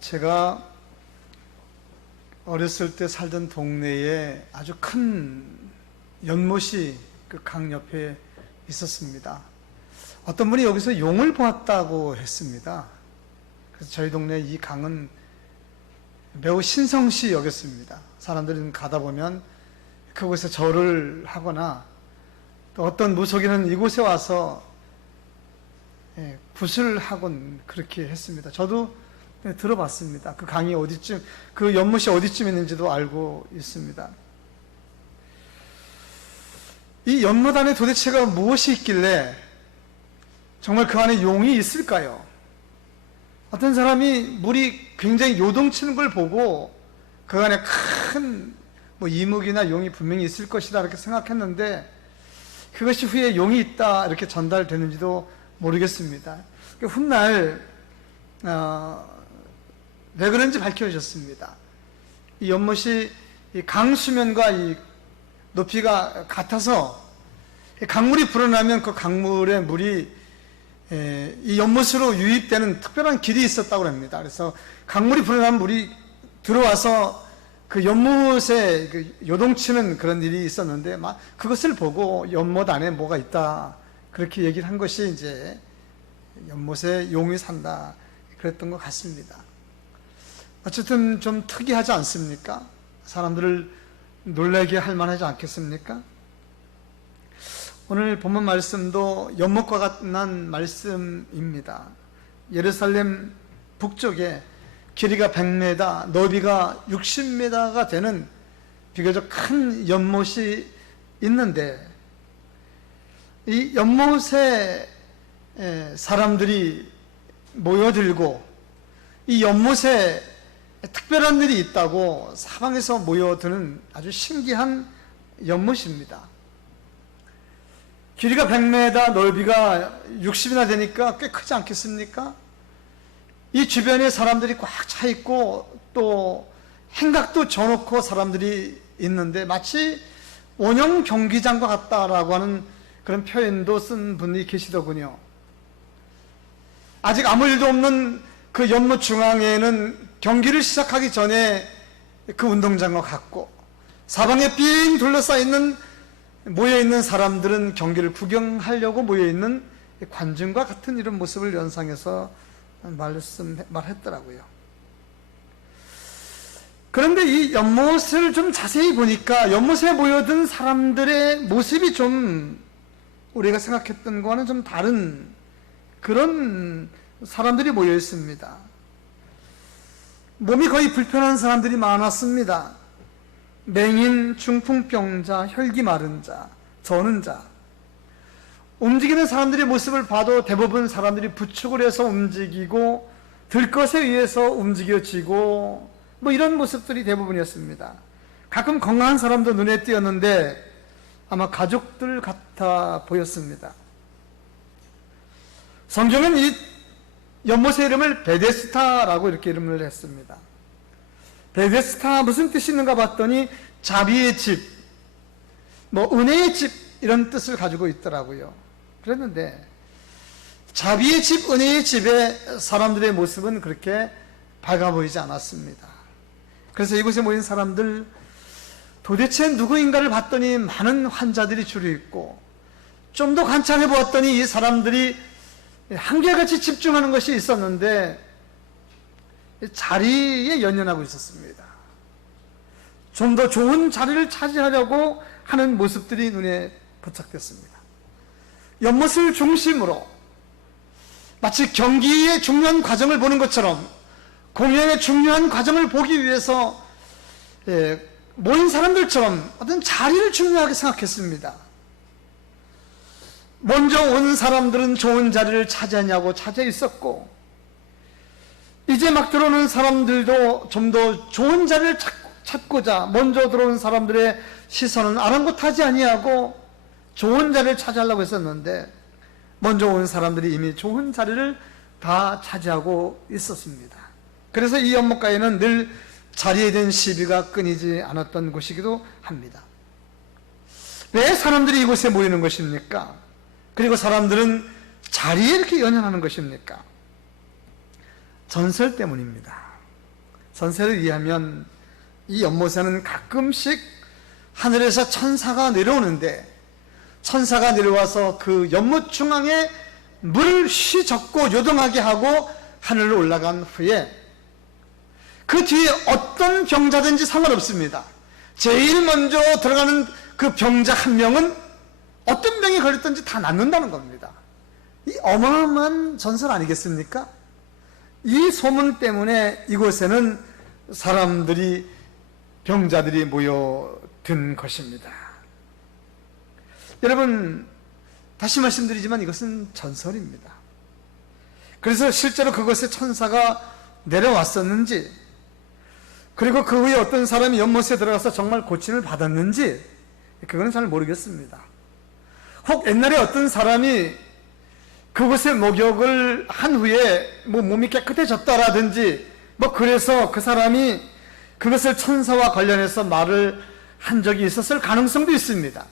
제가 어렸을 때 살던 동네에 아주 큰 연못이 그 강 옆에 있었습니다. 어떤 분이 여기서 용을 보았다고 했습니다. 그래서 저희 동네 이 강은 매우 신성시 여겼습니다. 사람들은 가다 보면 그곳에 절을 하거나 또 어떤 무속인은 이곳에 와서 굿을 하곤 그렇게 했습니다. 저도 들어봤습니다. 그 강이 어디쯤, 그 연못이 어디쯤 있는지도 알고 있습니다. 이 연못 안에 도대체가 무엇이 있길래 정말 그 안에 용이 있을까요? 어떤 사람이 물이 굉장히 요동치는 걸 보고 그 안에 큰 이묵이나 용이 분명히 있을 것이다 이렇게 생각했는데 그것이 후에 용이 있다 이렇게 전달되는지도 모르겠습니다. 훗날 왜 그런지 밝혀졌습니다. 이 연못이 이 강 수면과 이 높이가 같아서 강물이 불어나면 그 강물의 물이 이 연못으로 유입되는 특별한 길이 있었다고 합니다. 그래서 강물이 불어나면 물이 들어와서 그 연못에 요동치는 그런 일이 있었는데 그것을 보고 연못 안에 뭐가 있다 그렇게 얘기를 한 것이 이제 연못에 용이 산다 그랬던 것 같습니다. 어쨌든 좀 특이하지 않습니까? 사람들을 놀라게 할 만하지 않겠습니까? 오늘 본문 말씀도 연못과 같은 말씀입니다. 예루살렘 북쪽에 길이가 100m, 너비가 60m가 되는 비교적 큰 연못이 있는데 이 연못에 사람들이 모여들고 이 연못에 특별한 일이 있다고 사방에서 모여드는 아주 신기한 연못입니다. 길이가 100m, 넓이가 60이나 되니까 꽤 크지 않겠습니까? 이 주변에 사람들이 꽉 차 있고 또 행각도 져놓고 사람들이 있는데 마치 원형 경기장과 같다라고 하는 그런 표현도 쓴 분이 계시더군요. 아직 아무 일도 없는 그 연못 중앙에는 경기를 시작하기 전에 그 운동장과 같고 사방에 삥 둘러싸여 모여있는 사람들은 경기를 구경하려고 모여있는 관중과 같은 이런 모습을 연상해서 말했더라고요. 그런데 이 연못을 좀 자세히 보니까 연못에 모여든 사람들의 모습이 좀 우리가 생각했던 거와는 좀 다른 그런 사람들이 모여 있습니다. 몸이 거의 불편한 사람들이 많았습니다. 맹인, 중풍병자, 혈기 마른 자, 저는 자. 움직이는 사람들의 모습을 봐도 대부분 사람들이 부축을 해서 움직이고 들것에 의해서 움직여지고 이런 모습들이 대부분이었습니다. 가끔 건강한 사람도 눈에 띄었는데 아마 가족들 같아 보였습니다. 성경은 이 연못의 이름을 베데스다라고 이렇게 이름을 했습니다. 베데스다 무슨 뜻이 있는가 봤더니 자비의 집, 은혜의 집 이런 뜻을 가지고 있더라고요. 그랬는데 자비의 집, 은혜의 집에 사람들의 모습은 그렇게 밝아 보이지 않았습니다. 그래서 이곳에 모인 사람들 도대체 누구인가를 봤더니 많은 환자들이 줄이 있고 좀 더 관찰해 보았더니 이 사람들이 한결같이 집중하는 것이 있었는데 자리에 연연하고 있었습니다. 좀 더 좋은 자리를 차지하려고 하는 모습들이 눈에 포착됐습니다. 연못을 중심으로 마치 경기의 중요한 과정을 보는 것처럼 공연의 중요한 과정을 보기 위해서 모인 사람들처럼 어떤 자리를 중요하게 생각했습니다. 먼저 온 사람들은 좋은 자리를 차지하냐고 차지해 있었고 이제 막 들어오는 사람들도 좀 더 좋은 자리를 찾고자 먼저 들어온 사람들의 시선은 아랑곳하지 아니하고 좋은 자리를 차지하려고 했었는데 먼저 온 사람들이 이미 좋은 자리를 다 차지하고 있었습니다. 그래서 이 연못가에는 늘 자리에 대한 시비가 끊이지 않았던 곳이기도 합니다. 왜 사람들이 이곳에 모이는 것입니까? 그리고 사람들은 자리에 이렇게 연연하는 것입니까? 전설 때문입니다. 전설에 의하면 이 연못에는 가끔씩 하늘에서 천사가 내려오는데, 천사가 내려와서 그 연못 중앙에 물을 휘젓고 요동하게 하고 하늘로 올라간 후에 그 뒤에 어떤 병자든지 상관없습니다. 제일 먼저 들어가는 그 병자 한 명은 어떤 병이 걸렸든지 다 낫는다는 겁니다. 이 어마어마한 전설 아니겠습니까? 이 소문 때문에 이곳에는 사람들이, 병자들이 모여든 것입니다. 여러분, 다시 말씀드리지만 이것은 전설입니다. 그래서 실제로 그곳에 천사가 내려왔었는지, 그리고 그 후에 어떤 사람이 연못에 들어가서 정말 고침을 받았는지, 그거는 잘 모르겠습니다. 혹 옛날에 어떤 사람이 그곳에 목욕을 한 후에 몸이 깨끗해졌다라든지 그래서 그 사람이 그것을 천사와 관련해서 말을 한 적이 있었을 가능성도 있습니다.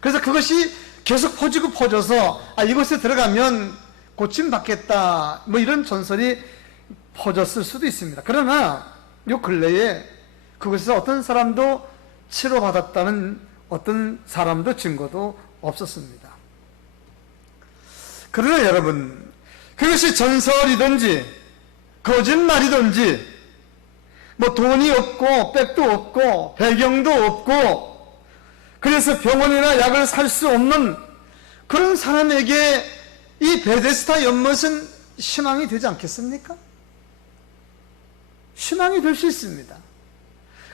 그래서 그것이 계속 퍼져서 이곳에 들어가면 고침받겠다 이런 전설이 퍼졌을 수도 있습니다. 그러나 요 근래에 그곳에서 어떤 사람도 치료받았다는 어떤 사람도 증거도 없었습니다. 그러나 여러분, 그것이 전설이든지 거짓말이든지 돈이 없고 백도 없고 배경도 없고 그래서 병원이나 약을 살 수 없는 그런 사람에게 이 베데스다 연못은 희망이 되지 않겠습니까? 희망이 될 수 있습니다.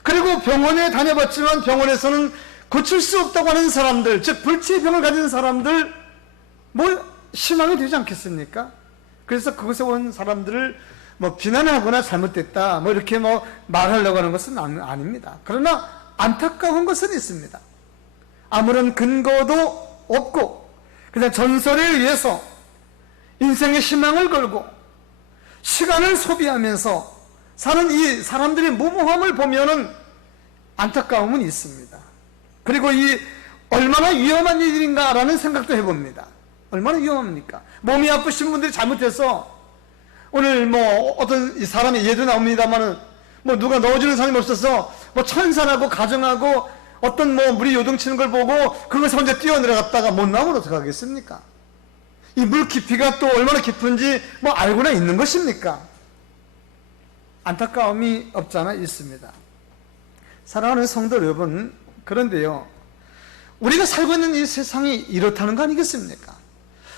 그리고 병원에 다녀봤지만 병원에서는 고칠 수 없다고 하는 사람들, 즉 불치병을 가진 사람들 희망이 되지 않겠습니까? 그래서 그곳에 온 사람들을 비난하거나 잘못됐다 이렇게 말하려고 하는 것은 아닙니다. 그러나 안타까운 것은 있습니다. 아무런 근거도 없고 그냥 전설에 의해서 인생의 희망을 걸고 시간을 소비하면서 사는 이 사람들의 무모함을 보면은 안타까움은 있습니다. 그리고 이 얼마나 위험한 일인가라는 생각도 해봅니다. 얼마나 위험합니까? 몸이 아프신 분들이 잘못해서 오늘 어떤 이 사람의 예도 나옵니다만은 누가 넣어주는 사람이 없어서 천사라고 가정하고 어떤 물이 요동치는 걸 보고 그것을 혼자 뛰어내려갔다가 못 나오면 어떡하겠습니까? 이 물 깊이가 또 얼마나 깊은지 알고나 있는 것입니까? 안타까움이 없지 않아 있습니다. 사랑하는 성도 여러분, 그런데요, 우리가 살고 있는 이 세상이 이렇다는 거 아니겠습니까?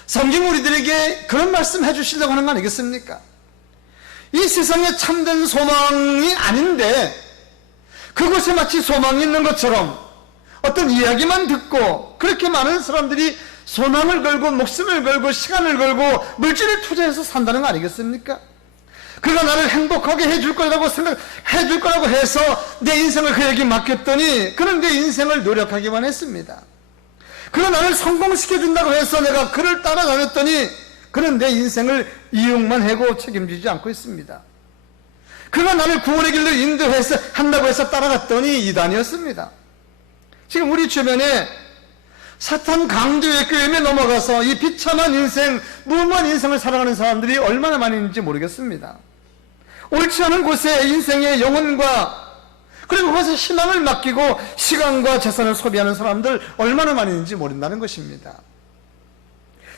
성경 우리들에게 그런 말씀 해주시려고 하는 거 아니겠습니까? 이 세상에 참된 소망이 아닌데 그곳에 마치 소망이 있는 것처럼 어떤 이야기만 듣고 그렇게 많은 사람들이 소망을 걸고 목숨을 걸고 시간을 걸고 물질을 투자해서 산다는 거 아니겠습니까? 그가 나를 행복하게 해줄 거라고 해줄 거라고 해서 내 인생을 그에게 맡겼더니 그는 내 인생을 노력하기만 했습니다. 그가 나를 성공시켜준다고 해서 내가 그를 따라다녔더니 그는 내 인생을 이용만 하고 책임지지 않고 있습니다. 그가 나를 구원의 길로 인도해서 한다고 해서 따라갔더니 이단이었습니다. 지금 우리 주변에 사탄 강도의 꾀임에 넘어가서 이 비참한 인생, 무모한 인생을 살아가는 사람들이 얼마나 많이 있는지 모르겠습니다. 옳지 않은 곳에 인생의 영혼과 그리고 그것에 희망을 맡기고 시간과 재산을 소비하는 사람들 얼마나 많이 있는지 모른다는 것입니다.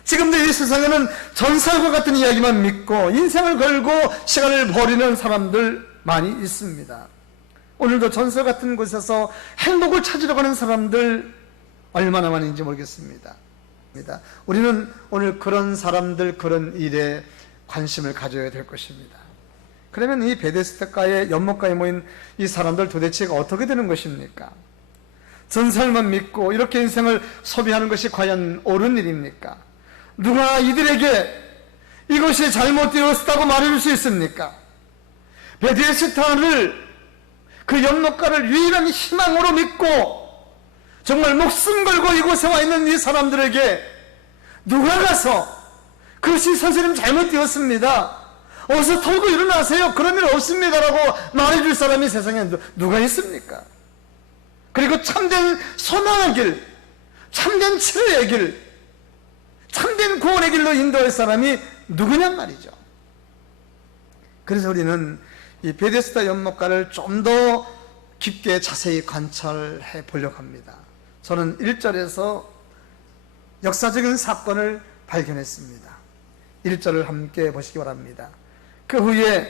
지금도 이 세상에는 전설과 같은 이야기만 믿고 인생을 걸고 시간을 버리는 사람들 많이 있습니다. 오늘도 전설 같은 곳에서 행복을 찾으려고 하는 사람들 얼마나 많은지 모르겠습니다. 우리는 오늘 그런 사람들, 그런 일에 관심을 가져야 될 것입니다. 그러면 이 베데스다가의 연못가에 모인 이 사람들 도대체 어떻게 되는 것입니까? 전설만 믿고 이렇게 인생을 소비하는 것이 과연 옳은 일입니까? 누가 이들에게 이것이 잘못되었다고 말해줄 수 있습니까? 베데스다를, 그 연못가를 유일한 희망으로 믿고 정말 목숨 걸고 이곳에 와 있는 이 사람들에게 누가 가서 그것이 선생님 잘못되었습니다, 어서 털고 일어나세요, 그런 일 없습니다라고 말해줄 사람이 세상에 누가 있습니까? 그리고 참된 소망의 길, 참된 치료의 길, 참된 구원의 길로 인도할 사람이 누구냔 말이죠. 그래서 우리는 이 베데스다 연못가를 좀 더 깊게 자세히 관찰해 보려고 합니다. 저는 1절에서 역사적인 사건을 발견했습니다. 1절을 함께 보시기 바랍니다. 그 후에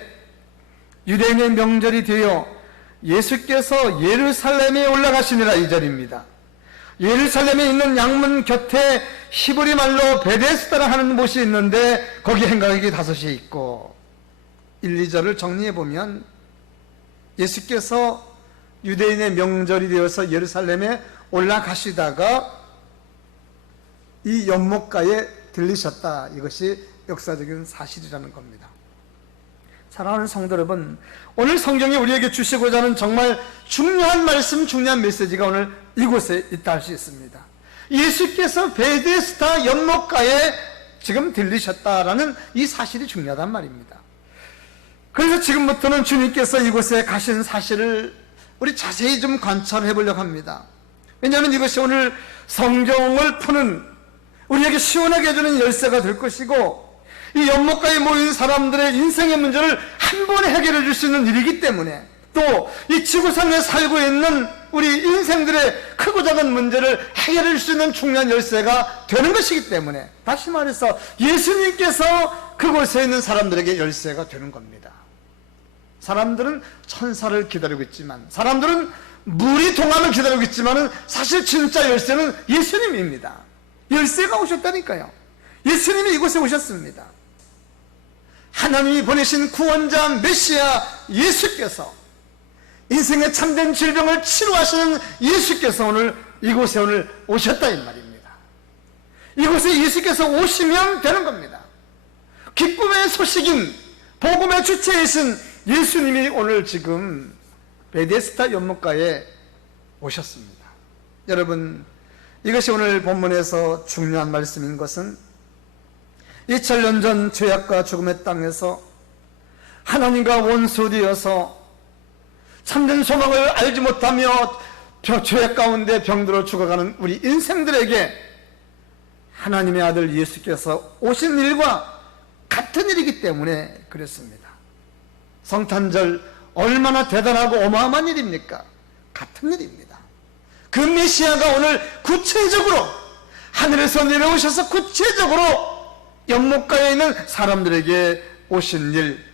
유대인의 명절이 되어 예수께서 예루살렘에 올라가시니라. 2절입니다. 예루살렘에 있는 양문 곁에 히브리 말로 베데스다라 하는 곳이 있는데 거기 행각이 5이 있고, 1, 2절을 정리해 보면 예수께서 유대인의 명절이 되어서 예루살렘에 올라가시다가 이 연못가에 들리셨다. 이것이 역사적인 사실이라는 겁니다. 사랑하는 성도 여러분, 오늘 성경이 우리에게 주시고자 하는 정말 중요한 말씀, 중요한 메시지가 오늘 이곳에 있다 할 수 있습니다. 예수께서 베데스다 연못가에 지금 들리셨다라는 이 사실이 중요하단 말입니다. 그래서 지금부터는 주님께서 이곳에 가신 사실을 우리 자세히 좀 관찰해 보려고 합니다. 왜냐하면 이것이 오늘 성경을 푸는, 우리에게 시원하게 해주는 열쇠가 될 것이고, 이 연못가에 모인 사람들의 인생의 문제를 한 번에 해결해 줄 수 있는 일이기 때문에, 또 이 지구상에 살고 있는 우리 인생들의 크고 작은 문제를 해결해 줄 수 있는 중요한 열쇠가 되는 것이기 때문에, 다시 말해서 예수님께서 그곳에 있는 사람들에게 열쇠가 되는 겁니다. 사람들은 천사를 기다리고 있지만, 사람들은 물이 동함을 기다리고 있지만, 사실 진짜 열쇠는 예수님입니다. 열쇠가 오셨다니까요. 예수님이 이곳에 오셨습니다. 하나님이 보내신 구원자 메시아 예수께서, 인생의 참된 질병을 치료하시는 예수께서 오늘 이곳에 오늘 오셨다 이 말입니다. 이곳에 예수께서 오시면 되는 겁니다. 기쁨의 소식인, 복음의 주체이신 예수님이 오늘 지금 베데스다 연못가에 오셨습니다. 여러분, 이것이 오늘 본문에서 중요한 말씀인 것은 2000년 전 죄악과 죽음의 땅에서 하나님과 원수되어서 참된 소망을 알지 못하며 죄악 가운데 병들어 죽어가는 우리 인생들에게 하나님의 아들 예수께서 오신 일과 같은 일이기 때문에 그랬습니다. 성탄절 얼마나 대단하고 어마어마한 일입니까? 같은 일입니다. 그 메시아가 오늘 구체적으로 하늘에서 내려오셔서 구체적으로 연못가에 있는 사람들에게 오신 일,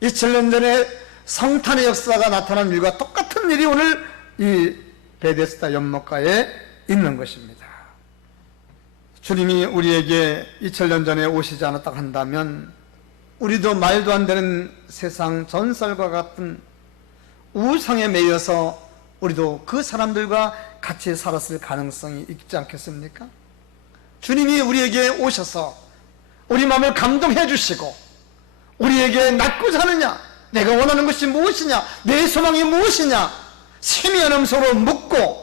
2000년 전에 성탄의 역사가 나타난 일과 똑같은 일이 오늘 이 베데스다 연못가에 있는 것입니다. 주님이 우리에게 2000년 전에 오시지 않았다 한다면 우리도 말도 안 되는 세상 전설과 같은 우상에 매여서 우리도 그 사람들과 같이 살았을 가능성이 있지 않겠습니까? 주님이 우리에게 오셔서 우리 마음을 감동해 주시고 우리에게 낫고자 하느냐, 내가 원하는 것이 무엇이냐, 내 소망이 무엇이냐 세미한 음성으로 묻고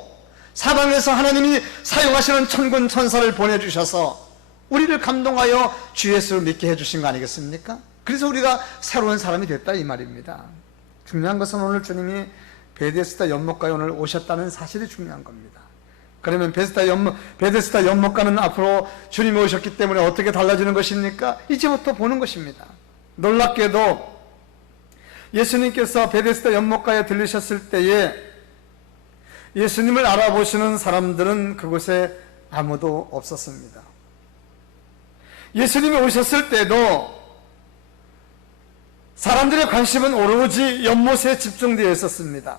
사방에서 하나님이 사용하시는 천군 천사를 보내주셔서 우리를 감동하여 주 예수를 믿게 해주신 거 아니겠습니까? 그래서 우리가 새로운 사람이 됐다 이 말입니다. 중요한 것은 오늘 주님이 베데스다 연못가에 오늘 오셨다는 사실이 중요한 겁니다. 그러면 베데스다 연못가는 앞으로 주님이 오셨기 때문에 어떻게 달라지는 것입니까? 이제부터 보는 것입니다. 놀랍게도 예수님께서 베데스다 연못가에 들리셨을 때에 예수님을 알아보시는 사람들은 그곳에 아무도 없었습니다. 예수님이 오셨을 때도 사람들의 관심은 오로지 연못에 집중되어 있었습니다.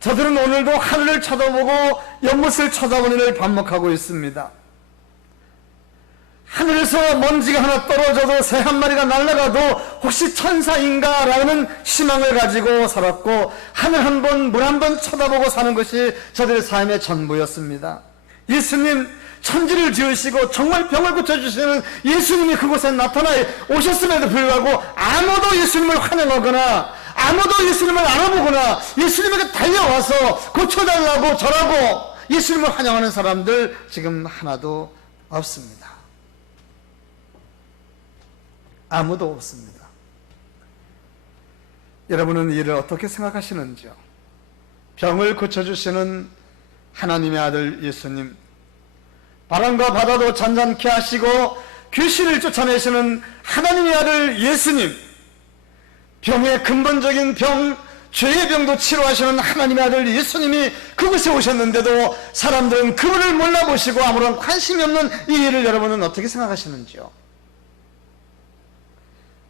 저들은 오늘도 하늘을 쳐다보고 연못을 쳐다보는 일을 반복하고 있습니다. 하늘에서 먼지가 하나 떨어져도 새 한 마리가 날아가도 혹시 천사인가라는 희망을 가지고 살았고, 하늘 한 번, 물 한 번 쳐다보고 사는 것이 저들의 삶의 전부였습니다. 예수님, 천지를 지으시고 정말 병을 고쳐주시는 예수님이 그곳에 나타나 오셨음에도 불구하고 아무도 예수님을 환영하거나 아무도 예수님을 알아보거나 예수님에게 달려와서 고쳐달라고 절하고 예수님을 환영하는 사람들 지금 하나도 없습니다. 아무도 없습니다. 여러분은 이를 어떻게 생각하시는지요? 병을 고쳐주시는 하나님의 아들 예수님, 바람과 바다도 잔잔케 하시고 귀신을 쫓아내시는 하나님의 아들 예수님, 병의 근본적인 병, 죄의 병도 치료하시는 하나님의 아들 예수님이 그곳에 오셨는데도 사람들은 그분을 몰라보시고 아무런 관심이 없는 이 일을 여러분은 어떻게 생각하시는지요?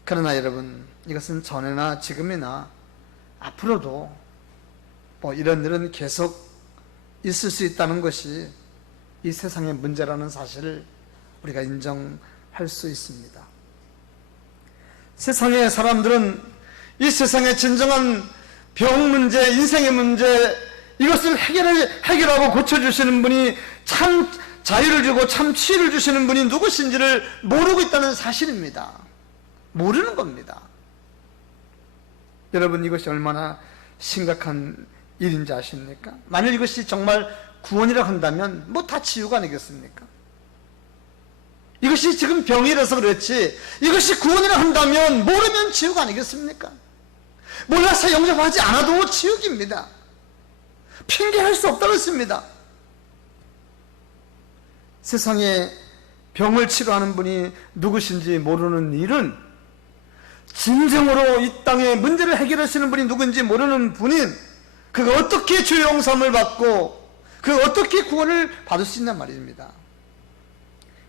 그러나 여러분, 이것은 전에나 지금이나 앞으로도 이런 일은 계속 있을 수 있다는 것이 이 세상의 문제라는 사실을 우리가 인정할 수 있습니다. 세상의 사람들은 이 세상의 진정한 병 문제, 인생의 문제, 이것을 해결하고 고쳐주시는 분이, 참 자유를 주고 참 치유를 주시는 분이 누구신지를 모르고 있다는 사실입니다. 모르는 겁니다. 여러분, 이것이 얼마나 심각한 일인지 아십니까? 만일 이것이 정말 구원이라고 한다면 다 치유가 아니겠습니까? 이것이 지금 병이라서 그렇지, 이것이 구원이라고 한다면 모르면 치유가 아니겠습니까? 몰라서 영접하지 않아도 치유입니다. 핑계할 수 없다고 했습니다. 세상에 병을 치료하는 분이 누구신지 모르는 일은, 진정으로 이 땅의 문제를 해결하시는 분이 누군지 모르는 분인, 그가 어떻게 주의 용서함을 받고 그가 어떻게 구원을 받을 수 있냔 말입니다.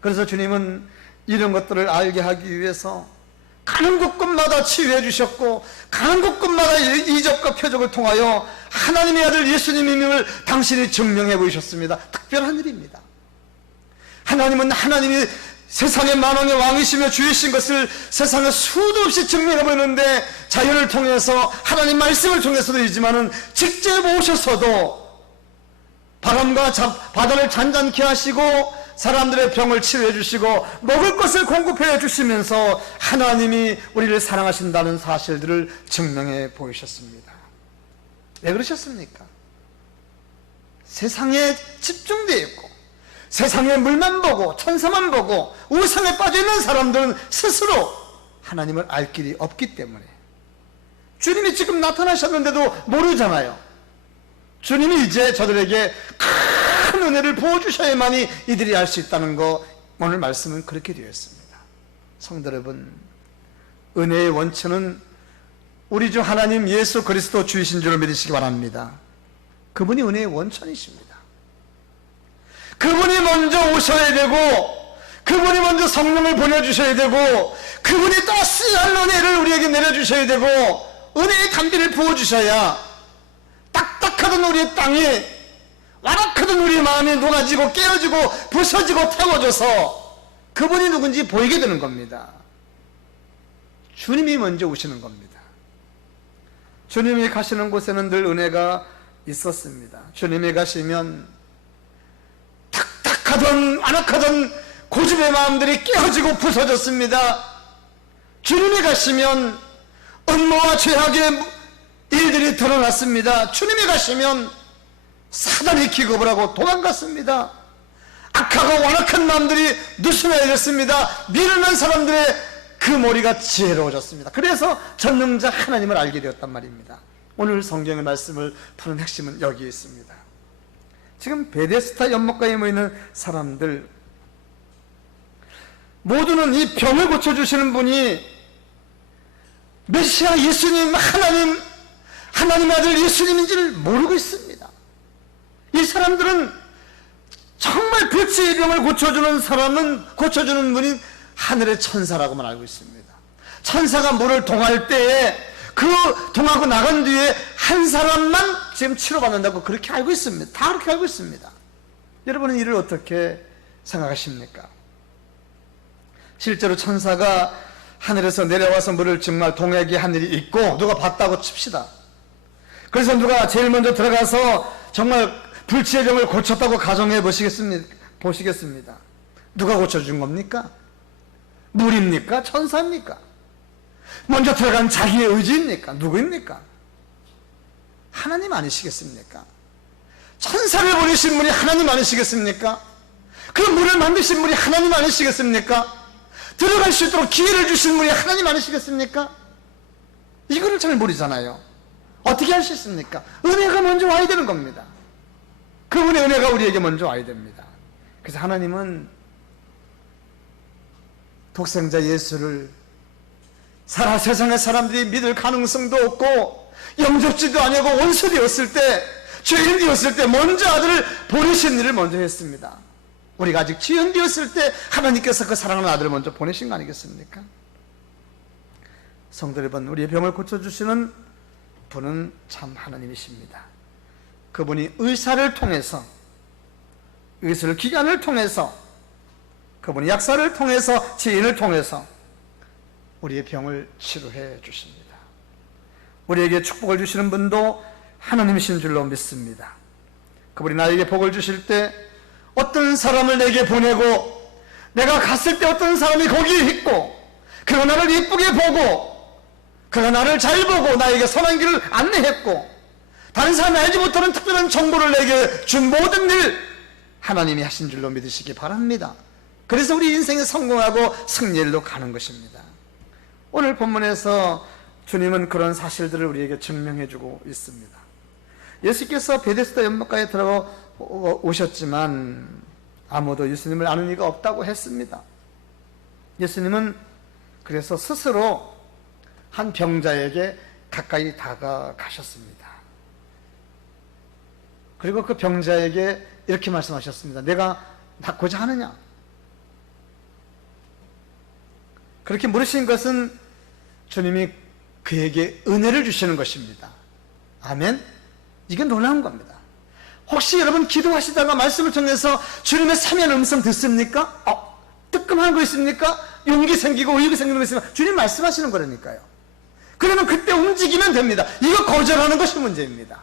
그래서 주님은 이런 것들을 알게 하기 위해서 가는 곳곳마다 치유해 주셨고, 가는 곳곳마다 이적과 표적을 통하여 하나님의 아들 예수님임을 당신이 증명해 보이셨습니다. 특별한 일입니다. 하나님은 하나님이 세상의 만왕의 왕이시며 주이신 것을 세상에 수도 없이 증명해 보이는데, 자연을 통해서 하나님 말씀을 통해서도 이지만은 직접 오셔서도 바람과 바다를 잔잔케 하시고 사람들의 병을 치유해 주시고 먹을 것을 공급해 주시면서 하나님이 우리를 사랑하신다는 사실들을 증명해 보이셨습니다. 왜 그러셨습니까? 세상에 집중되어 있고 세상의 물만 보고 천사만 보고 우상에 빠져있는 사람들은 스스로 하나님을 알 길이 없기 때문에, 주님이 지금 나타나셨는데도 모르잖아요. 주님이 이제 저들에게 큰 은혜를 부어주셔야만이 이들이 알 수 있다는 거, 오늘 말씀은 그렇게 되어 있습니다. 성도 여러분, 은혜의 원천은 우리 주 하나님 예수 그리스도 주이신 줄을 믿으시기 바랍니다. 그분이 은혜의 원천이십니다. 그분이 먼저 오셔야 되고, 그분이 먼저 성령을 보내주셔야 되고, 그분이 따스한 은혜를 우리에게 내려주셔야 되고, 은혜의 담비를 부어주셔야 딱딱하던 우리의 땅이, 완악하던 우리의 마음이 녹아지고 깨어지고 부서지고 태워져서 그분이 누군지 보이게 되는 겁니다. 주님이 먼저 오시는 겁니다. 주님이 가시는 곳에는 늘 은혜가 있었습니다. 주님이 가시면 탁탁하던 완악하던 고집의 마음들이 깨어지고 부서졌습니다. 주님이 가시면 음모와 죄악의 일들이 드러났습니다. 주님이 가시면 사단이 기겁을 하고 도망갔습니다. 악하고 완악한 마음들이 누수나졌습니다. 미련한 사람들의 그 머리가 지혜로워졌습니다. 그래서 전능자 하나님을 알게 되었단 말입니다. 오늘 성경의 말씀을 푸는 핵심은 여기에 있습니다. 지금 베데스다 연못가에 모이는 사람들 모두는 이 병을 고쳐주시는 분이 메시아 예수님, 하나님의 아들 예수님인지를 모르고 있습니다. 이 사람들은 정말 불치의 병을 고쳐주는 분인 하늘의 천사라고만 알고 있습니다. 천사가 물을 동할 때에 그 동하고 나간 뒤에 한 사람만 지금 치료받는다고 그렇게 알고 있습니다. 다 그렇게 알고 있습니다. 여러분은 이를 어떻게 생각하십니까? 실제로 천사가 하늘에서 내려와서 물을 정말 동하게 한 일이 있고 누가 봤다고 칩시다. 그래서 누가 제일 먼저 들어가서 정말 불치의 병을 고쳤다고 가정해 보시겠습니다. 누가 고쳐준 겁니까? 물입니까? 천사입니까? 먼저 들어간 자기의 의지입니까? 누구입니까? 하나님 아니시겠습니까? 천사를 보내신 분이 하나님 아니시겠습니까? 그 물을 만드신 분이 하나님 아니시겠습니까? 들어갈 수 있도록 기회를 주신 분이 하나님 아니시겠습니까? 이거를 잘 모르잖아요. 어떻게 할 수 있습니까? 은혜가 먼저 와야 되는 겁니다. 그분의 은혜가 우리에게 먼저 와야 됩니다. 그래서 하나님은 독생자 예수를 세상의 사람들이 믿을 가능성도 없고 영접지도 아니고 원수 되었을 때, 죄인 되었을 때 먼저 아들을 보내신 일을 먼저 했습니다. 우리가 아직 죄인 되었을 때 하나님께서 그 사랑하는 아들을 먼저 보내신 거 아니겠습니까? 성도 여러분, 우리의 병을 고쳐주시는 분은 참 하나님이십니다. 그분이 의사를 통해서, 의술 기관을 통해서, 그분이 약사를 통해서, 지인을 통해서 우리의 병을 치료해 주십니다. 우리에게 축복을 주시는 분도 하나님이신 줄로 믿습니다. 그분이 나에게 복을 주실 때 어떤 사람을 내게 보내고, 내가 갔을 때 어떤 사람이 거기에 있고, 그가 나를 이쁘게 보고, 그가 나를 잘 보고 나에게 선한 길을 안내했고, 다른 사람이 알지 못하는 특별한 정보를 내게 준 모든 일 하나님이 하신 줄로 믿으시기 바랍니다. 그래서 우리 인생에 성공하고 승리로 가는 것입니다. 오늘 본문에서 주님은 그런 사실들을 우리에게 증명해 주고 있습니다. 예수께서 베데스다 연못가에 들어오셨지만 아무도 예수님을 아는 이가 없다고 했습니다. 예수님은 그래서 스스로 한 병자에게 가까이 다가가셨습니다. 그리고 그 병자에게 이렇게 말씀하셨습니다. 내가 낫고자 하느냐? 그렇게 물으신 것은 주님이 그에게 은혜를 주시는 것입니다. 아멘? 이게 놀라운 겁니다. 혹시 여러분 기도하시다가 말씀을 통해서 주님의 사면 음성 듣습니까? 뜨끔한 거 있습니까? 용기 생기고 의욕이 생기는 거 있으면 주님 말씀하시는 거라니까요. 그러면 그때 움직이면 됩니다. 이거 거절하는 것이 문제입니다.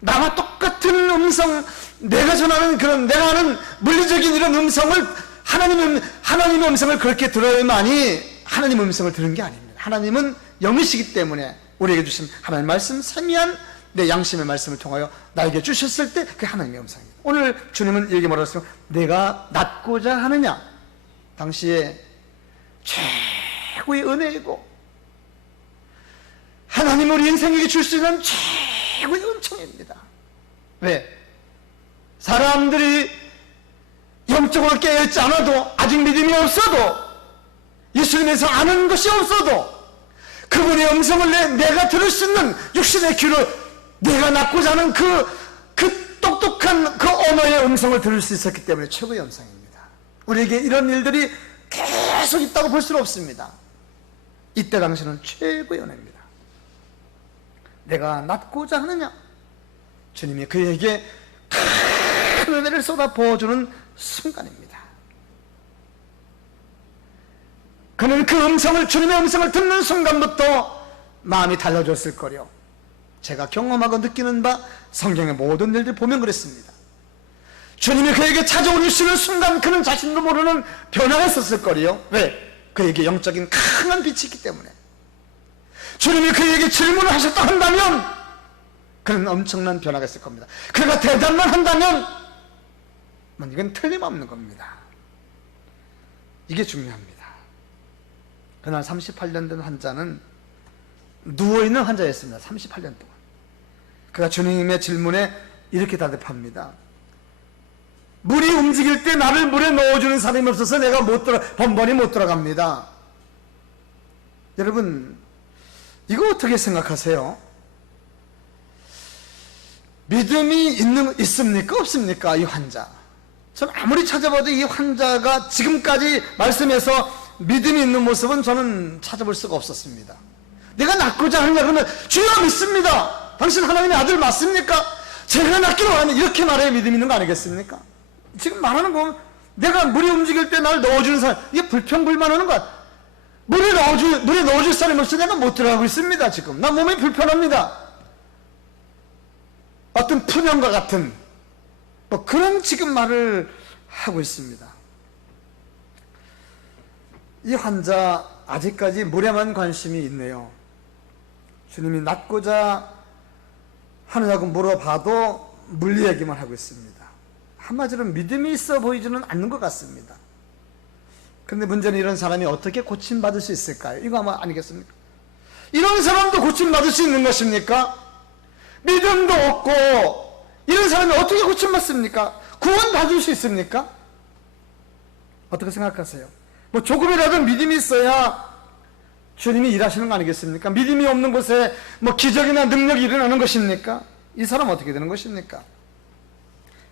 나와 똑같은 음성, 내가 전하는 그런, 내가 하는 물리적인 이런 음성을, 하나님의 음성을 그렇게 들어야만이 하나님의 음성을 들은 게 아닙니다. 하나님은 영이시기 때문에 우리에게 주신 하나님의 말씀, 세미한 내 양심의 말씀을 통하여 나에게 주셨을 때 그게 하나님의 음성입니다. 오늘 주님은 얘기 뭐라고 했어요? 내가 낫고자 하느냐? 당시에 최고의 은혜이고 하나님 우리 인생에게 줄 수 있는 최고의 은총입니다. 왜? 사람들이 영적으로 깨어있지 않아도, 아직 믿음이 없어도, 예수님에서 아는 것이 없어도 그분의 음성을 내가 들을 수 있는 육신의 귀로 내가 낳고자 하는 그 똑똑한 그 언어의 음성을 들을 수 있었기 때문에 최고의 음성입니다. 우리에게 이런 일들이 계속 있다고 볼 수는 없습니다. 이때 당시는 최고의 은혜입니다. 내가 낫고자 하느냐? 주님이 그에게 큰 은혜를 쏟아 부어주는 순간입니다. 그는 그 음성을, 주님의 음성을 듣는 순간부터 마음이 달라졌을 거요. 제가 경험하고 느끼는 바 성경의 모든 일들 보면 그랬습니다. 주님이 그에게 찾아오시는 순간 그는 자신도 모르는 변화가 있었을 거요. 왜? 그에게 영적인 강한 빛이 있기 때문에. 주님이 그에게 질문을 하셨다 한다면 그는 엄청난 변화가 있을 겁니다. 그가 대답만 한다면 이건 틀림없는 겁니다. 이게 중요합니다. 그날 38년 된 환자는 누워있는 환자였습니다. 38년 동안. 그가 주님의 질문에 이렇게 대답합니다. 물이 움직일 때 나를 물에 넣어주는 사람이 없어서 내가 번번이 못 들어갑니다. 여러분, 이거 어떻게 생각하세요? 믿음이 있습니까? 없습니까? 이 환자. 저는 아무리 찾아봐도 이 환자가 지금까지 말씀에서 믿음이 있는 모습은 저는 찾아볼 수가 없었습니다. 내가 낫고자 하느냐 그러면 주여 믿습니다. 당신 하나님의 아들 맞습니까? 제가 낫기로 하면 이렇게 말해야 믿음이 있는 거 아니겠습니까? 지금 말하는 거 내가 물이 움직일 때 날 넣어주는 사람, 이게 불평불만하는 거야. 물에 넣어줄 사람이 없어 내가 못 들어가고 있습니다. 지금 나 몸이 불편합니다. 어떤 푸념과 같은 그런 지금 말을 하고 있습니다. 이 환자 아직까지 물에만 관심이 있네요. 주님이 낫고자 하느냐고 물어봐도 물 얘기만 하고 있습니다. 한마디로 믿음이 있어 보이지는 않는 것 같습니다. 그런데 문제는 이런 사람이 어떻게 고침받을 수 있을까요? 이거 아마 아니겠습니까? 이런 사람도 고침받을 수 있는 것입니까? 믿음도 없고 이런 사람이 어떻게 고침받습니까? 구원받을 수 있습니까? 어떻게 생각하세요? 조금이라도 믿음이 있어야 주님이 일하시는 거 아니겠습니까? 믿음이 없는 곳에 뭐 기적이나 능력이 일어나는 것입니까? 이 사람 어떻게 되는 것입니까?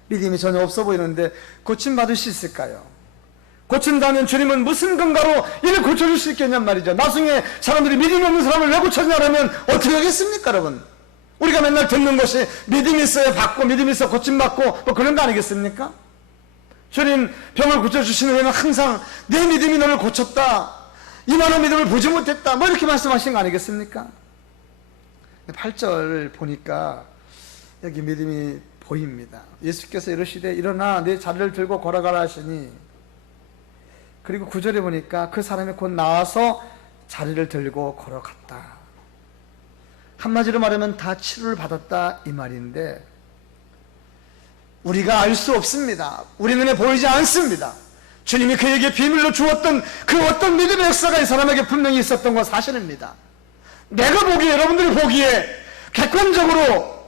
믿음이 전혀 없어 보이는데 고침받을 수 있을까요? 고친다면 주님은 무슨 근거로 이를 고쳐줄 수 있겠냔 말이죠. 나중에 사람들이 믿음이 없는 사람을 왜 고쳐주냐면 어떻게 하겠습니까, 여러분? 우리가 맨날 듣는 것이 믿음이 있어야 받고 믿음이 있어 고침받고 뭐 그런 거 아니겠습니까? 주님 병을 고쳐주시는 후에는 항상 내 믿음이 너를 고쳤다, 이만한 믿음을 보지 못했다, 뭐 이렇게 말씀하신 거 아니겠습니까? 8절 보니까 여기 믿음이 보입니다. 예수께서 이르시되 일어나 내 자리를 들고 걸어가라 하시니, 그리고 9절에 보니까 그 사람이 곧 나와서 자리를 들고 걸어갔다. 한마디로 말하면 다 치료를 받았다 이 말인데, 우리가 알 수 없습니다. 우리 눈에 보이지 않습니다. 주님이 그에게 비밀로 주었던 그 어떤 믿음의 역사가 이 사람에게 분명히 있었던 건 사실입니다. 내가 보기에, 여러분들이 보기에 객관적으로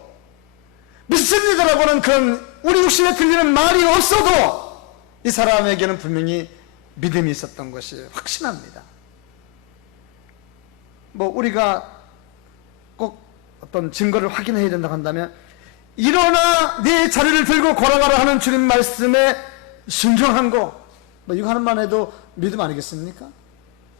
믿습니다라고는 그런 우리 육신에 들리는 말이 없어도 이 사람에게는 분명히 믿음이 있었던 것이 확신합니다. 뭐 우리가 꼭 어떤 증거를 확인해야 된다고 한다면, 일어나 네 자리를 들고 걸어가라 하는 주님 말씀에 순종한 거, 뭐 이거 하나만 해도 믿음 아니겠습니까?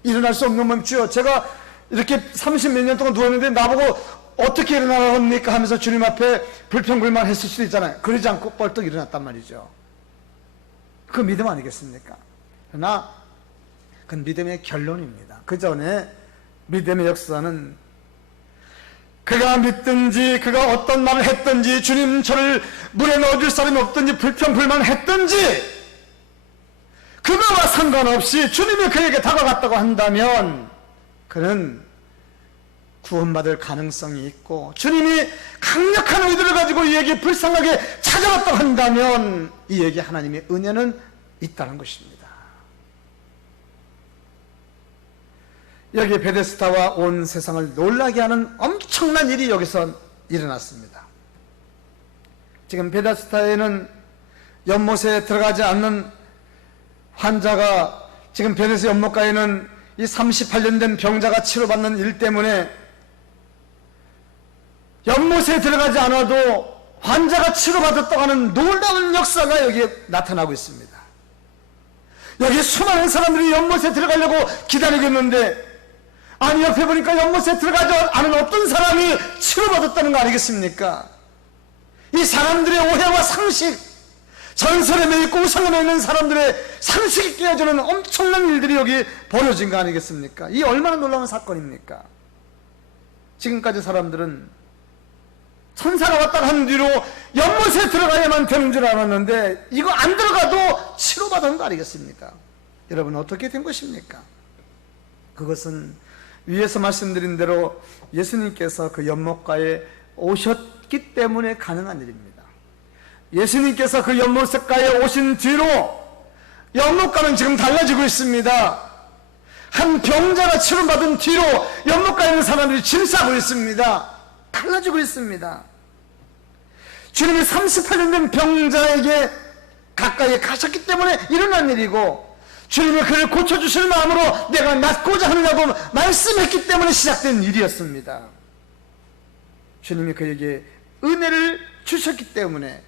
일어날 수 없는 몸주여, 제가 이렇게 30몇 년 동안 누웠는데 나보고 어떻게 일어나라 합니까 하면서 주님 앞에 불평불만 했을 수도 있잖아요. 그러지 않고 뻘떡 일어났단 말이죠. 그 믿음 아니겠습니까? 그러나 그건 믿음의 결론입니다. 그 전에 믿음의 역사는 그가 믿든지 그가 어떤 말을 했든지, 주님 저를 물에 넣어줄 사람이 없든지 불평불만 했든지, 그거와 상관없이 주님이 그에게 다가갔다고 한다면 그는 구원받을 가능성이 있고, 주님이 강력한 의도를 가지고 이에게 불쌍하게 찾아왔다고 한다면 이에게 하나님의 은혜는 있다는 것입니다. 여기 베데스다와 온 세상을 놀라게 하는 엄청난 일이 여기서 일어났습니다. 지금 베데스다에는 연못에 들어가지 않는 환자가, 지금 베데스다 연못가에는 이 38년 된 병자가 치료받는 일 때문에 연못에 들어가지 않아도 환자가 치료받았다고 하는 놀라운 역사가 여기에 나타나고 있습니다. 여기 수많은 사람들이 연못에 들어가려고 기다리고 있는데, 아니 옆에 보니까 연못에 들어가지 않은 어떤 사람이 치료받았다는 거 아니겠습니까? 이 사람들의 오해와 상식, 전설에 매있고 우상에 매있는 사람들의 상식이 깨어지는 엄청난 일들이 여기 벌어진 거 아니겠습니까? 이 얼마나 놀라운 사건입니까? 지금까지 사람들은 천사가 왔다가 한 뒤로 연못에 들어가야만 되는 줄 알았는데, 이거 안 들어가도 치료받은 거 아니겠습니까? 여러분 어떻게 된 것입니까? 그것은 위에서 말씀드린 대로 예수님께서 그 연못가에 오셨기 때문에 가능한 일입니다. 예수님께서 그 연못가에 오신 뒤로 연못가는 지금 달라지고 있습니다. 한 병자가 치료받은 뒤로 연못가에 있는 사람들이 질서하고 있습니다. 달라지고 있습니다. 주님이 38년 된 병자에게 가까이 가셨기 때문에 일어난 일이고, 주님이 그를 고쳐주실 마음으로 내가 낫고자 하느냐고 말씀했기 때문에 시작된 일이었습니다. 주님이 그에게 은혜를 주셨기 때문에,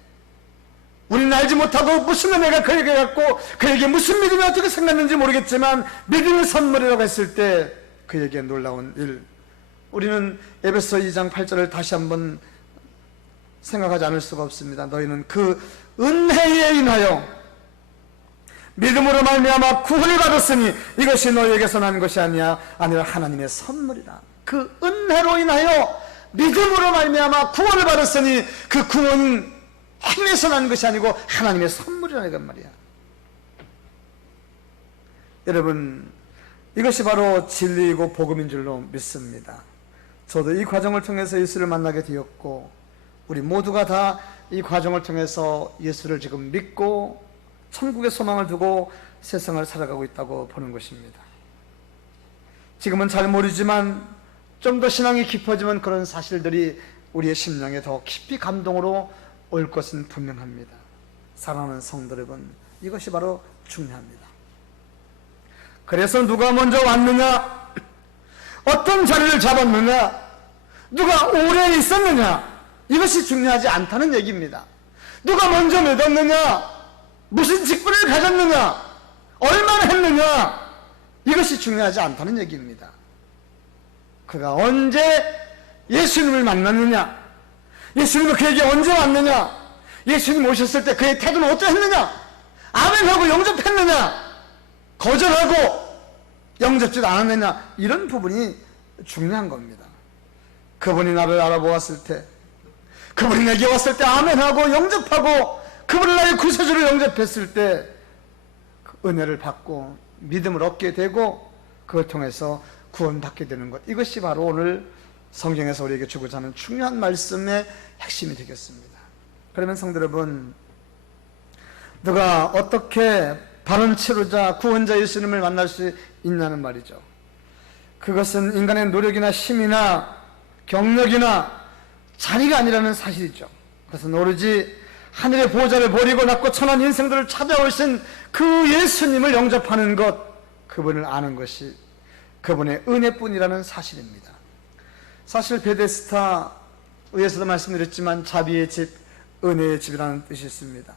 우리는 알지 못하고 무슨 은혜가 그에게 갔고 그에게 무슨 믿음이 어떻게 생겼는지 모르겠지만, 믿음의 선물이라고 했을 때 그에게 놀라운 일, 우리는 에베소 2장 8절을 다시 한번 생각하지 않을 수가 없습니다. 너희는 그 은혜에 인하여 믿음으로 말미암아 구원을 받았으니 이것이 너희에게서 난 것이 아니라 하나님의 선물이라. 그 은혜로 인하여 믿음으로 말미암아 구원을 받았으니 그 구원은 힘에서 난 것이 아니고 하나님의 선물이라는 말이야. 여러분, 이것이 바로 진리이고 복음인 줄로 믿습니다. 저도 이 과정을 통해서 예수를 만나게 되었고, 우리 모두가 다 이 과정을 통해서 예수를 지금 믿고 천국의 소망을 두고 세상을 살아가고 있다고 보는 것입니다. 지금은 잘 모르지만 좀 더 신앙이 깊어지면 그런 사실들이 우리의 심령에 더 깊이 감동으로 올 것은 분명합니다. 사랑하는 성도 여러분, 이것이 바로 중요합니다. 그래서 누가 먼저 왔느냐? 어떤 자리를 잡았느냐, 누가 오래 있었느냐, 이것이 중요하지 않다는 얘기입니다. 누가 먼저 믿었느냐, 무슨 직분을 가졌느냐, 얼마나 했느냐, 이것이 중요하지 않다는 얘기입니다. 그가 언제 예수님을 만났느냐, 예수님은 그에게 언제 왔느냐, 예수님 오셨을 때 그의 태도는 어떠했느냐, 아멘하고 영접했느냐, 거절하고 영접지도 않았느냐, 이런 부분이 중요한 겁니다. 그분이 나를 알아보았을 때, 그분이 내게 왔을 때 아멘하고 영접하고 그분을 나의 구세주로 영접했을 때 그 은혜를 받고 믿음을 얻게 되고 그걸 통해서 구원받게 되는 것, 이것이 바로 오늘 성경에서 우리에게 주고자 하는 중요한 말씀의 핵심이 되겠습니다. 그러면 성도 여러분, 누가 어떻게 바른 치료자 구원자 예수님을 만날 수 있냐는 말이죠. 그것은 인간의 노력이나 힘이나 경력이나 자리가 아니라는 사실이죠. 그것은 오로지 하늘의 보호자를 버리고 낮고 천한 인생들을 찾아오신 그 예수님을 영접하는 것, 그분을 아는 것이 그분의 은혜뿐이라는 사실입니다. 사실 베데스다에서도 말씀드렸지만 자비의 집, 은혜의 집이라는 뜻이 있습니다.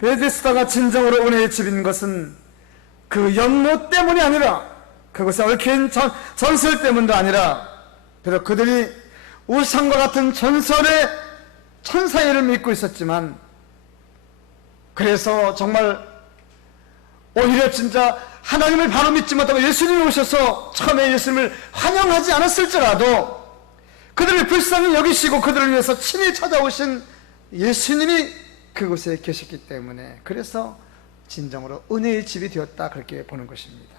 베데스다가 진정으로 은혜의 집인 것은 그 연못 때문이 아니라, 그것에 얽힌 전설 때문도 아니라, 비록 그들이 우상과 같은 전설의 천사의 일을 믿고 있었지만, 그래서 정말 오히려 진짜 하나님을 바로 믿지 못하고 예수님이 오셔서 처음에 예수님을 환영하지 않았을지라도 그들을 불쌍히 여기시고 그들을 위해서 친히 찾아오신 예수님이 그곳에 계셨기 때문에, 그래서 진정으로 은혜의 집이 되었다, 그렇게 보는 것입니다.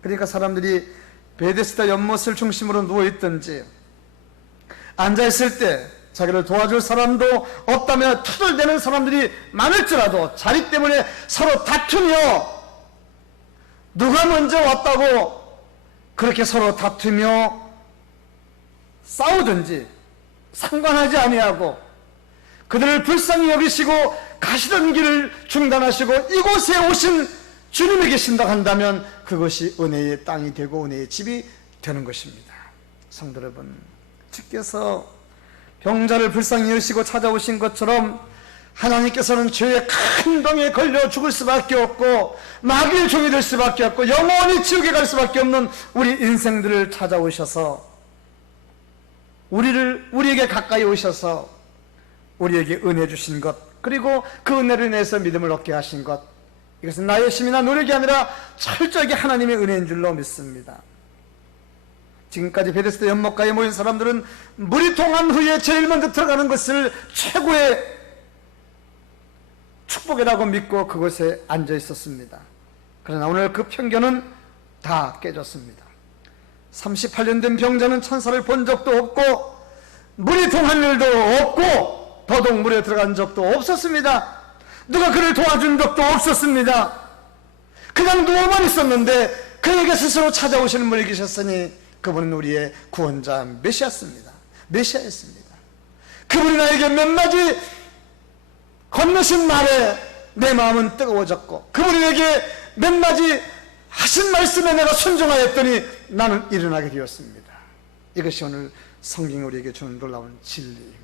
그러니까 사람들이 베데스다 연못을 중심으로 누워있든지 앉아있을 때 자기를 도와줄 사람도 없다며 투덜대는 사람들이 많을지라도 자리 때문에 서로 다투며, 누가 먼저 왔다고 그렇게 서로 다투며 싸우든지 상관하지 아니하고 그들을 불쌍히 여기시고 가시던 길을 중단하시고 이곳에 오신 주님이 계신다 한다면 그것이 은혜의 땅이 되고 은혜의 집이 되는 것입니다. 성도 여러분, 주께서 병자를 불쌍히 여시고 찾아오신 것처럼 하나님께서는 죄의 큰 병에 걸려 죽을 수밖에 없고 마귀의 종이 될 수밖에 없고 영원히 지옥에 갈 수밖에 없는 우리 인생들을 찾아오셔서 우리에게 가까이 오셔서 우리에게 은혜 주신 것, 그리고 그 은혜를 인해서 믿음을 얻게 하신 것, 이것은 나의 힘이나 노력이 아니라 철저하게 하나님의 은혜인 줄로 믿습니다. 지금까지 베데스다 연못가에 모인 사람들은 물이 통한 후에 제일 먼저 들어가는 것을 최고의 축복이라고 믿고 그곳에 앉아 있었습니다. 그러나 오늘 그 편견은 다 깨졌습니다. 38년 된 병자는 천사를 본 적도 없고 물이 통한 일도 없고 더더욱 물에 들어간 적도 없었습니다. 누가 그를 도와준 적도 없었습니다. 그냥 누워만 있었는데 그에게 스스로 찾아오시는 분이 계셨으니 그분은 우리의 구원자 메시아였습니다. 그분이 나에게 몇 마디 건너신 말에 내 마음은 뜨거워졌고 그분이 내게 몇 마디 하신 말씀에 내가 순종하였더니 나는 일어나게 되었습니다. 이것이 오늘 성경이 우리에게 주는 놀라운 진리입니다.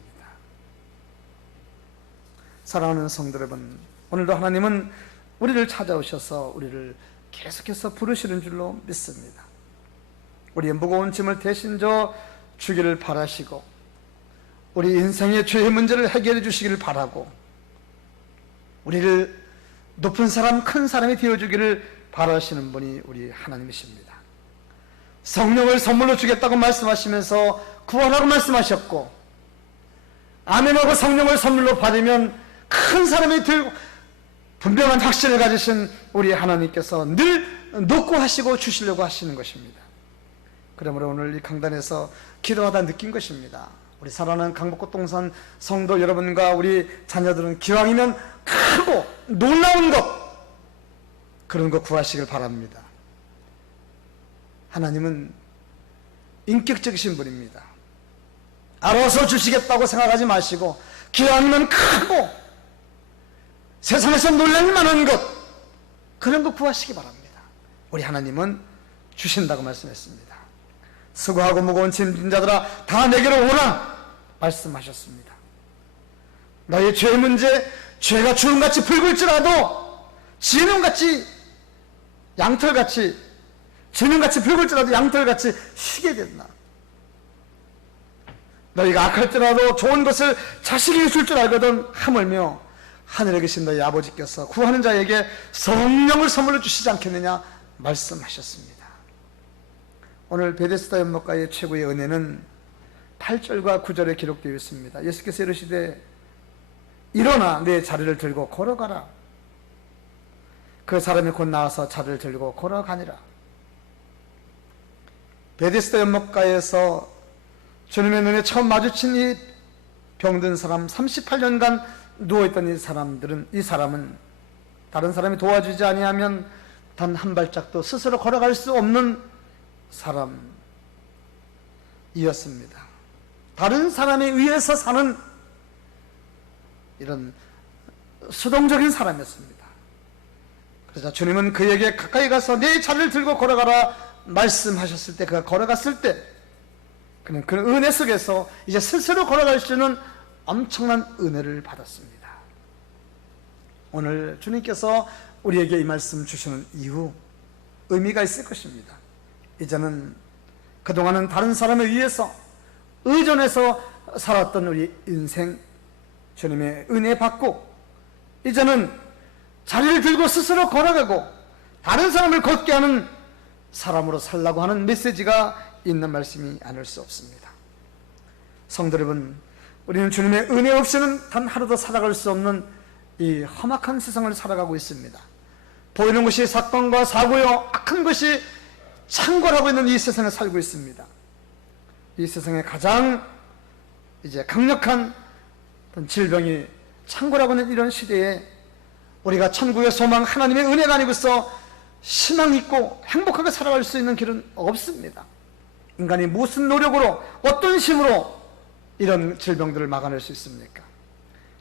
사랑하는 성도 여러분, 오늘도 하나님은 우리를 찾아오셔서 우리를 계속해서 부르시는 줄로 믿습니다. 우리의 무거운 짐을 대신 져 주기를 바라시고 우리 인생의 죄의 문제를 해결해 주시기를 바라고 우리를 높은 사람, 큰 사람이 되어주기를 바라시는 분이 우리 하나님이십니다. 성령을 선물로 주겠다고 말씀하시면서 구하라고 말씀하셨고 아멘하고 성령을 선물로 받으면 큰 사람이 되고 분명한 확신을 가지신 우리 하나님께서 늘 놓고 하시고 주시려고 하시는 것입니다. 그러므로 오늘 이 강단에서 기도하다 느낀 것입니다. 우리 사랑하는 강북구 동산 성도 여러분과 우리 자녀들은 기왕이면 크고 놀라운 것, 그런 거 구하시길 바랍니다. 하나님은 인격적이신 분입니다. 알아서 주시겠다고 생각하지 마시고 기왕이면 크고 세상에서 놀랄 만한 것, 그런 거 구하시기 바랍니다. 우리 하나님은 주신다고 말씀했습니다. 수고하고 무거운 짐진 자들아 다 내게로 오라 말씀하셨습니다. 너의 죄 문제, 죄가 주름같이 붉을지라도 진음같이 양털같이 진음같이 붉을지라도 양털같이 쉬게 된다. 너희가 악할지라도 좋은 것을 자식에게 줄 줄 알거든 하물며 하늘에 계신 너희 아버지께서 구하는 자에게 성령을 선물로 주시지 않겠느냐 말씀하셨습니다. 오늘 베데스다 연못가의 최고의 은혜는 8절과 9절에 기록되어 있습니다. 예수께서 이르시되 일어나 내 자리를 들고 걸어가라. 그 사람이 곧 나와서 자리를 들고 걸어가니라. 베데스다 연못가에서 주님의 눈에 처음 마주친 이 병든 사람, 38년간 누워있던 이 사람은 다른 사람이 도와주지 아니하면 단 한 발짝도 스스로 걸어갈 수 없는 사람이었습니다. 다른 사람에 의해서 사는 이런 수동적인 사람이었습니다. 그래서 주님은 그에게 가까이 가서 내 자리를 들고 걸어가라 말씀하셨을 때, 그가 걸어갔을 때 그는 그 은혜 속에서 이제 스스로 걸어갈 수 있는 엄청난 은혜를 받았습니다. 오늘 주님께서 우리에게 이 말씀 주시는 이유 의미가 있을 것입니다. 이제는 그동안은 다른 사람에 의해서 의존해서 살았던 우리 인생, 주님의 은혜 받고 이제는 자리를 들고 스스로 걸어가고 다른 사람을 걷게 하는 사람으로 살라고 하는 메시지가 있는 말씀이 아닐 수 없습니다. 성도 여러분, 우리는 주님의 은혜 없이는 단 하루도 살아갈 수 없는 이 험악한 세상을 살아가고 있습니다. 보이는 것이 사건과 사고요, 악한 것이 창궐하고 있는 이 세상에 살고 있습니다. 이 세상에 가장 이제 강력한 질병이 창궐하고 있는 이런 시대에 우리가 천국의 소망, 하나님의 은혜가 아니고서 희망 있고 행복하게 살아갈 수 있는 길은 없습니다. 인간이 무슨 노력으로, 어떤 힘으로 이런 질병들을 막아낼 수 있습니까?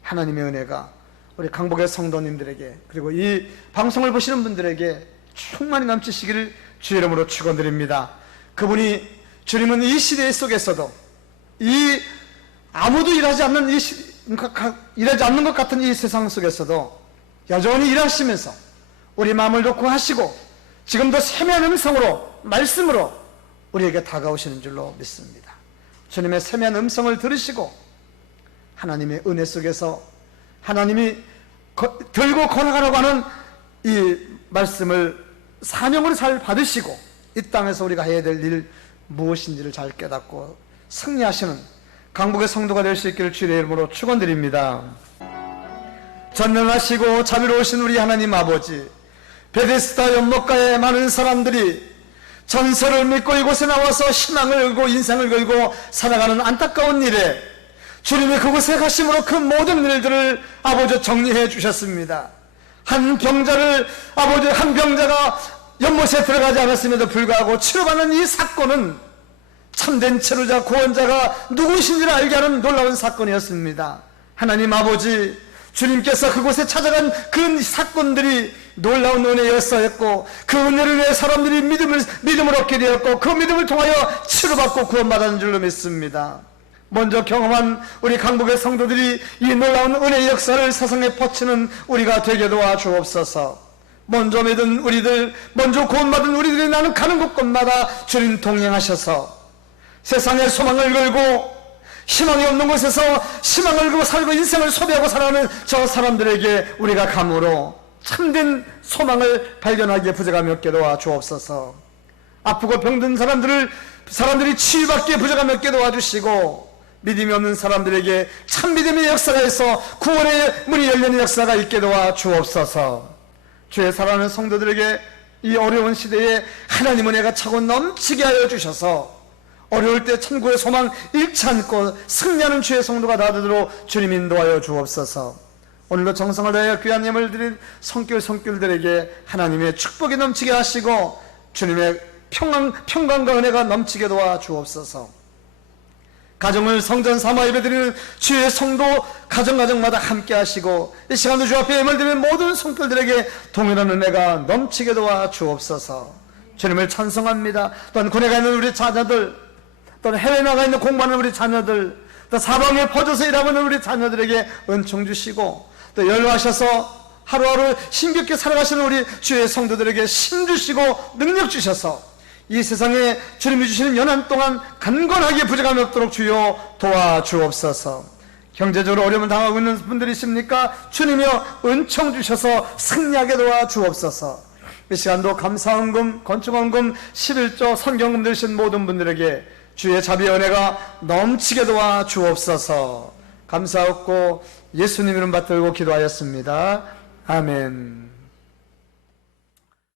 하나님의 은혜가 우리 강복의 성도님들에게, 그리고 이 방송을 보시는 분들에게 충만히 넘치시기를 주의 이름으로 축원드립니다. 그분이, 주님은 이 시대 속에서도 이 아무도 일하지 않는 일하지 않는 것 같은 이 세상 속에서도 여전히 일하시면서 우리 마음을 놓고 하시고 지금도 세미한 음성으로, 말씀으로 우리에게 다가오시는 줄로 믿습니다. 주님의 세미한 음성을 들으시고 하나님의 은혜 속에서 하나님이 들고 걸어가라고 하는 이 말씀을 사명으로 잘 받으시고 이 땅에서 우리가 해야 될 일 무엇인지를 잘 깨닫고 승리하시는 강복의 성도가 될 수 있기를 주의 이름으로 축원드립니다. 전능하시고 자비로우신 우리 하나님 아버지, 베데스다 연못가에 많은 사람들이 전설을 믿고 이곳에 나와서 희망을 걸고 인생을 걸고 살아가는 안타까운 일에 주님이 그곳에 가심으로 그 모든 일들을 아버지 정리해 주셨습니다. 한 병자가 연못에 들어가지 않았음에도 불구하고 치료받는 이 사건은 참된 치료자, 구원자가 누구신지를 알게 하는 놀라운 사건이었습니다. 하나님 아버지, 주님께서 그곳에 찾아간 그 사건들이 놀라운 은혜였었고 그 은혜를 위해 사람들이 믿음을 얻게 되었고 그 믿음을 통하여 치료받고 구원받은 줄로 믿습니다. 먼저 경험한 우리 강복의 성도들이 이 놀라운 은혜의 역사를 세상에 퍼치는 우리가 되게 도와 주옵소서. 먼저 믿은 우리들, 먼저 구원받은 우리들이 나는 가는 곳곳마다 주님 동행하셔서 세상에 소망을 걸고 희망이 없는 곳에서 희망을 걸고 살고 인생을 소비하고 살아가는 저 사람들에게 우리가 감으로 참된 소망을 발견하기에 부족함이 없게 도와 주옵소서. 아프고 병든 사람들이 치유받기에 부족함이 없게 도와주시고 믿음이 없는 사람들에게 참 믿음의 역사가 있어 구원의 문이 열리는 역사가 있게 도와 주옵소서. 주의 사랑하는 성도들에게 이 어려운 시대에 하나님 은혜가 차고 넘치게 하여 주셔서 어려울 때 천국의 소망 잃지 않고 승리하는 주의 성도가 다 되도록 주님 인도하여 주옵소서. 오늘도 정성을 다하여 귀한 예물 드린 손길들에게 하나님의 축복이 넘치게 하시고 주님의 평강과 은혜가 넘치게 도와 주옵소서. 가정을 성전 삼아 예배드리는 주의 성도 가정마다 함께 하시고 이 시간도 주 앞에 예물 드리는 모든 손길들에게 동일한 은혜가 넘치게 도와 주옵소서. 주님을 찬송합니다. 또한 군에 가 있는 우리 자녀들, 또는 해외 나가 있는 공부하는 우리 자녀들, 또 사방에 퍼져서 일하고 있는 우리 자녀들에게 은총 주시고, 또 연로하셔서 하루하루 힘겹게 살아가시는 우리 주의 성도들에게 힘 주시고 능력 주셔서 이 세상에 주님이 주시는 연한 동안 강건하게 부족함이 없도록 주여 도와주옵소서. 경제적으로 어려움을 당하고 있는 분들이 있습니까? 주님이여 은총 주셔서 승리하게 도와주옵소서. 이 시간도 감사헌금, 건축헌금, 11조, 선경금 들으신 모든 분들에게 주의 자비의 은혜가 넘치게 도와주옵소서. 감사하고 예수님 이름 받들고 기도하였습니다. 아멘.